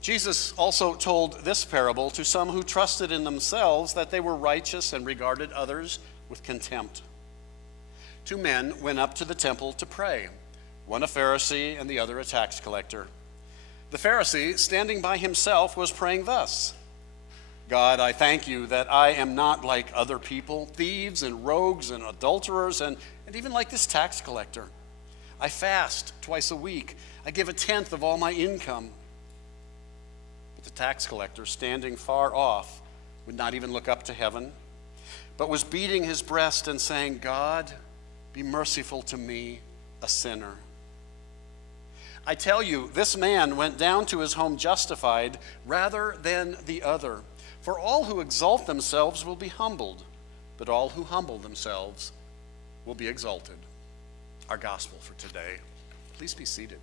Jesus also told this parable to some who trusted in themselves that they were righteous and regarded others with contempt. 2 men went up to the temple to pray, one a Pharisee and the other a tax collector. The Pharisee, standing by himself, was praying thus: God, I thank you that I am not like other people, thieves and rogues and adulterers, and even like this tax collector. I fast twice a week. I give 1/10 of all my income. But the tax collector, standing far off, would not even look up to heaven, but was beating his breast and saying, God, be merciful to me, a sinner. I tell you, this man went down to his home justified rather than the other. For all who exalt themselves will be humbled, but all who humble themselves will be exalted. Our gospel for today. Please be seated.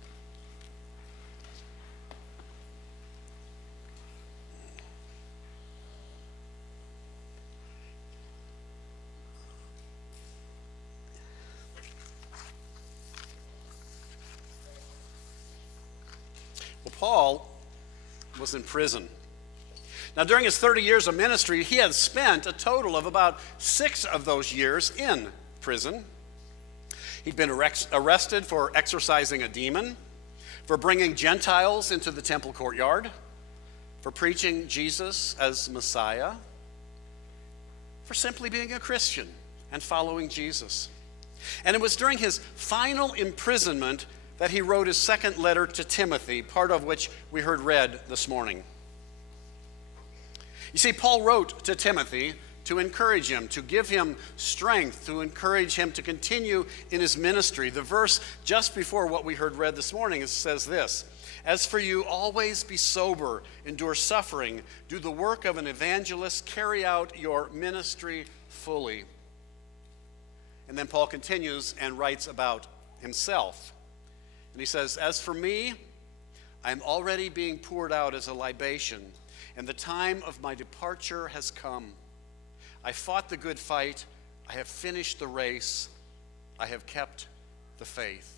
Well, Paul was in prison. Now, during his 30 years of ministry, he had spent a total of about 6 of those years in prison. He'd been arrested for exorcising a demon, for bringing Gentiles into the temple courtyard, for preaching Jesus as Messiah, for simply being a Christian and following Jesus. And it was during his final imprisonment that he wrote his second letter to Timothy, part of which we heard read this morning. You see, Paul wrote to Timothy to encourage him, to give him strength, to encourage him to continue in his ministry. The verse just before what we heard read this morning says this: As for you, always be sober, endure suffering, do the work of an evangelist, carry out your ministry fully. And then Paul continues and writes about himself. And he says, as for me, I am already being poured out as a libation, and the time of my departure has come. I fought the good fight. I have finished the race. I have kept the faith.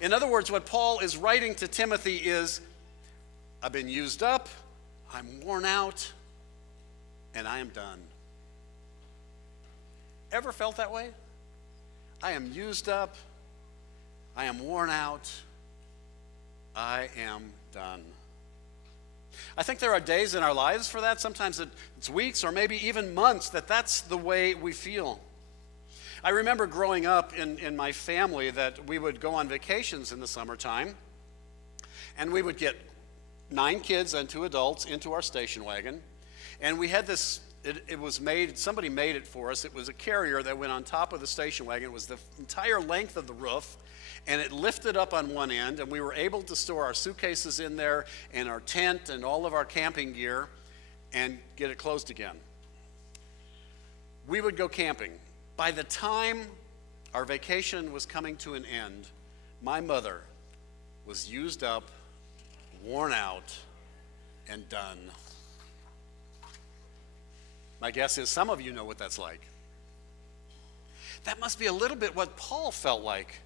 In other words, what Paul is writing to Timothy is, I've been used up, I'm worn out, and I am done. Ever felt that way? I am used up, I am worn out, I am done. I think there are days in our lives for that. Sometimes it's weeks or maybe even months that's the way we feel. I remember growing up in my family that we would go on vacations in the summertime, and we would get 9 kids and 2 adults into our station wagon, and we had this, it was made, somebody made it for us. It was a carrier that went on top of the station wagon. It was the entire length of the roof, and it lifted up on one end, and we were able to store our suitcases in there and our tent and all of our camping gear and get it closed again. We would go camping. By the time our vacation was coming to an end, my mother was used up, worn out, and done. My guess is some of you know what that's like. That must be a little bit what Paul felt like.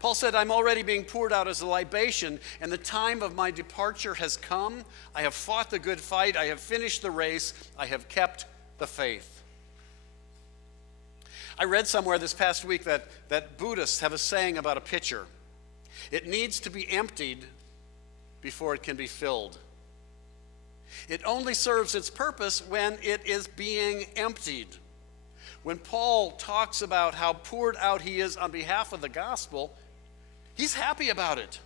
Paul said, I'm already being poured out as a libation, and the time of my departure has come. I have fought the good fight. I have finished the race. I have kept the faith. I read somewhere this past week that Buddhists have a saying about a pitcher. It needs to be emptied before it can be filled. It only serves its purpose when it is being emptied. When Paul talks about how poured out he is on behalf of the gospel, he's happy about it.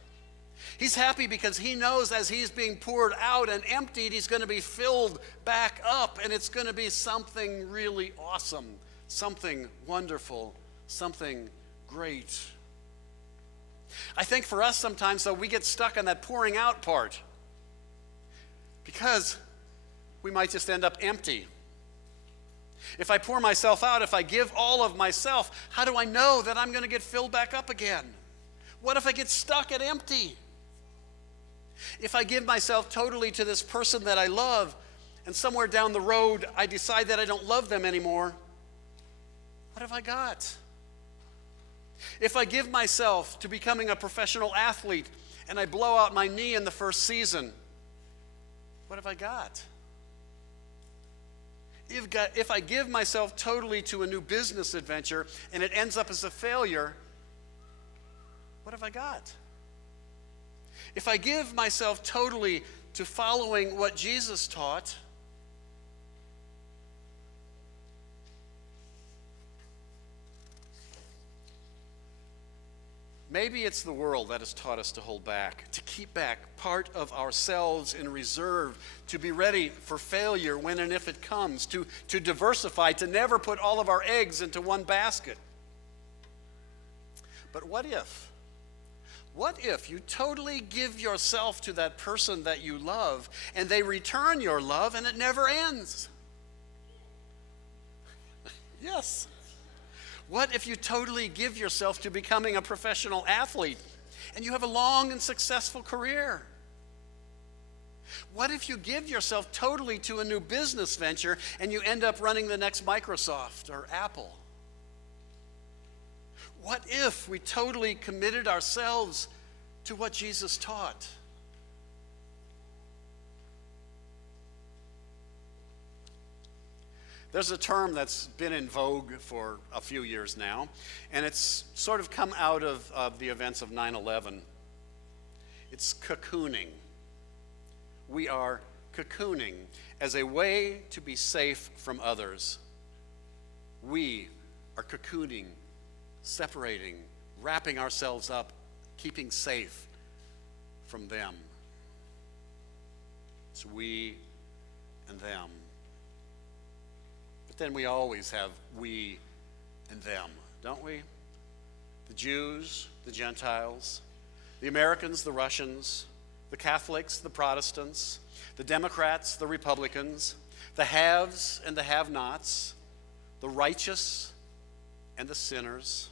He's happy because he knows as he's being poured out and emptied, he's going to be filled back up, and it's going to be something really awesome, something wonderful, something great. I think for us sometimes, though, we get stuck on that pouring out part because we might just end up empty. If I pour myself out, if I give all of myself, how do I know that I'm going to get filled back up again? What if I get stuck at empty? If I give myself totally to this person that I love, and somewhere down the road I decide that I don't love them anymore, what have I got? If I give myself to becoming a professional athlete and I blow out my knee in the first season, what have I got? If I give myself totally to a new business adventure and it ends up as a failure, what have I got? If I give myself totally to following what Jesus taught, maybe it's the world that has taught us to hold back, to keep back part of ourselves in reserve, to be ready for failure when and if it comes, to diversify, to never put all of our eggs into one basket. But what if? What if you totally give yourself to that person that you love and they return your love and it never ends? Yes. What if you totally give yourself to becoming a professional athlete and you have a long and successful career? What if you give yourself totally to a new business venture and you end up running the next Microsoft or Apple? What if we totally committed ourselves to what Jesus taught? There's a term that's been in vogue for a few years now, and it's sort of come out of the events of 9/11. It's cocooning. We are cocooning as a way to be safe from others. We are cocooning, separating, wrapping ourselves up, keeping safe from them. It's we and them. But then we always have we and them, don't we? The Jews, the Gentiles, the Americans, the Russians, the Catholics, the Protestants, the Democrats, the Republicans, the haves and the have-nots, the righteous and the sinners.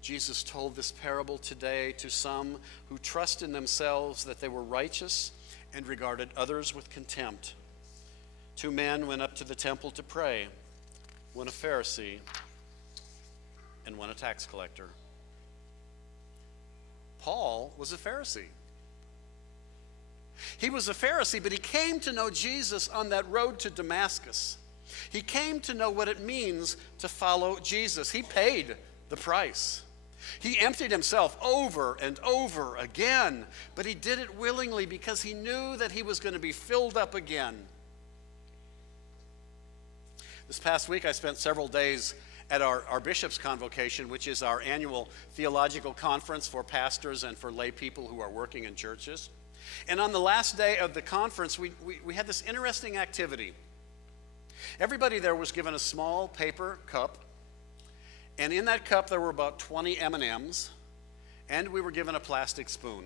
Jesus told this parable today to some who trust in themselves that they were righteous and regarded others with contempt. 2 men went up to the temple to pray, one a Pharisee and one a tax collector. Paul was a Pharisee. He was a Pharisee, but he came to know Jesus on that road to Damascus. He came to know what it means to follow Jesus. He paid the price. He emptied himself over and over again, but he did it willingly because he knew that he was going to be filled up again. This past week, I spent several days at our Bishop's Convocation, which is our annual theological conference for pastors and for lay people who are working in churches. And on the last day of the conference, we had this interesting activity. Everybody there was given a small paper cup, and in that cup there were about 20 M&Ms, and we were given a plastic spoon.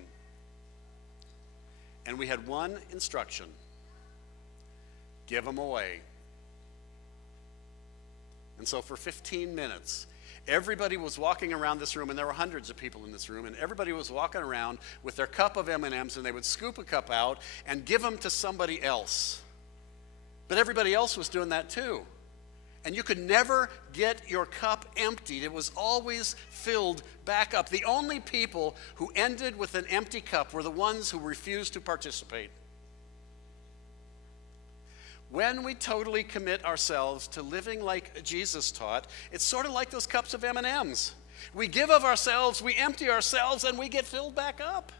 And we had one instruction: give them away. And so for 15 minutes, everybody was walking around this room, and there were hundreds of people in this room, and everybody was walking around with their cup of M&Ms, and they would scoop a cup out and give them to somebody else. But everybody else was doing that too. And you could never get your cup emptied. It was always filled back up. The only people who ended with an empty cup were the ones who refused to participate. When we totally commit ourselves to living like Jesus taught, it's sort of like those cups of M&Ms. We give of ourselves, we empty ourselves, and we get filled back up.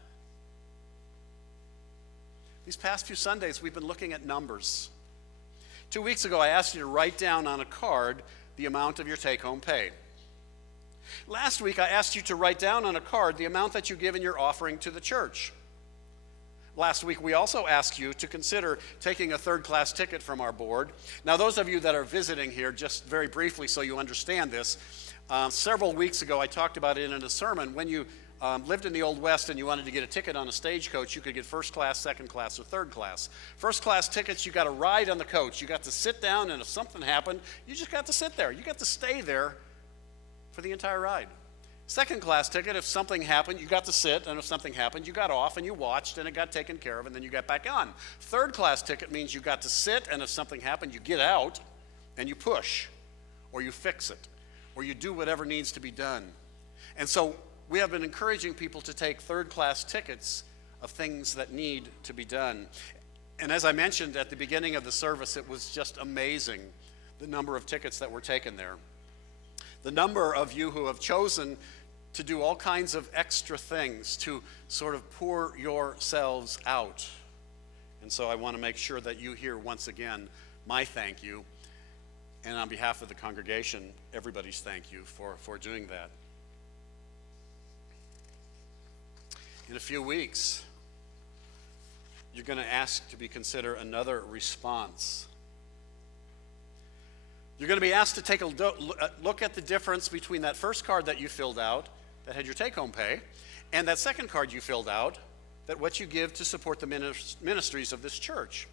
These past few Sundays, we've been looking at numbers. 2 weeks ago, I asked you to write down on a card the amount of your take-home pay. Last week, I asked you to write down on a card the amount that you give in your offering to the church. Last week, we also asked you to consider taking a third-class ticket from our board. Now, those of you that are visiting here, just very briefly so you understand this, several weeks ago, I talked about it in a sermon. When you lived in the Old West and you wanted to get a ticket on a stagecoach, you could get first class, second class, or third class. First class tickets, you got a ride on the coach. You got to sit down, and if something happened, you just got to sit there. You got to stay there for the entire ride. Second class ticket, if something happened, you got to sit, and if something happened, you got off and you watched and it got taken care of, and then you got back on. Third class ticket means you got to sit, and if something happened, you get out and you push. or you fix it, or you do whatever needs to be done. And so we have been encouraging people to take third-class tickets of things that need to be done. And as I mentioned at the beginning of the service, it was just amazing the number of tickets that were taken there. The number of you who have chosen to do all kinds of extra things to sort of pour yourselves out. And so I want to make sure that you hear once again my thank you, and on behalf of the congregation, everybody's thank you for doing that. In a few weeks, you're going to ask to consider another response. You're going to be asked to take a look at the difference between that first card that you filled out that had your take-home pay and that second card you filled out that what you give to support the ministries of this church.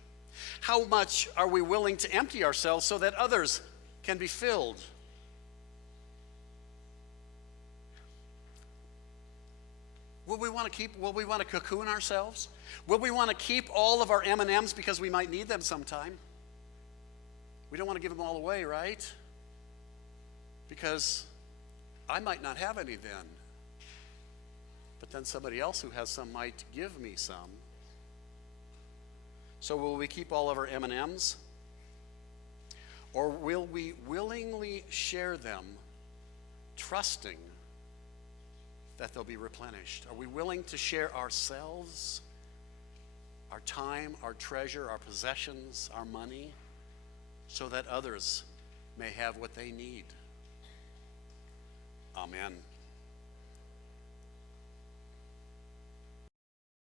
How much are we willing to empty ourselves so that others can be filled? Will we want to cocoon ourselves? Will we want to keep all of our M&Ms because we might need them sometime? We don't want to give them all away, right? Because I might not have any then. But then somebody else who has some might give me some. So will we keep all of our M&Ms? Or will we willingly share them, trusting that they'll be replenished? Are we willing to share ourselves, our time, our treasure, our possessions, our money, so that others may have what they need? Amen.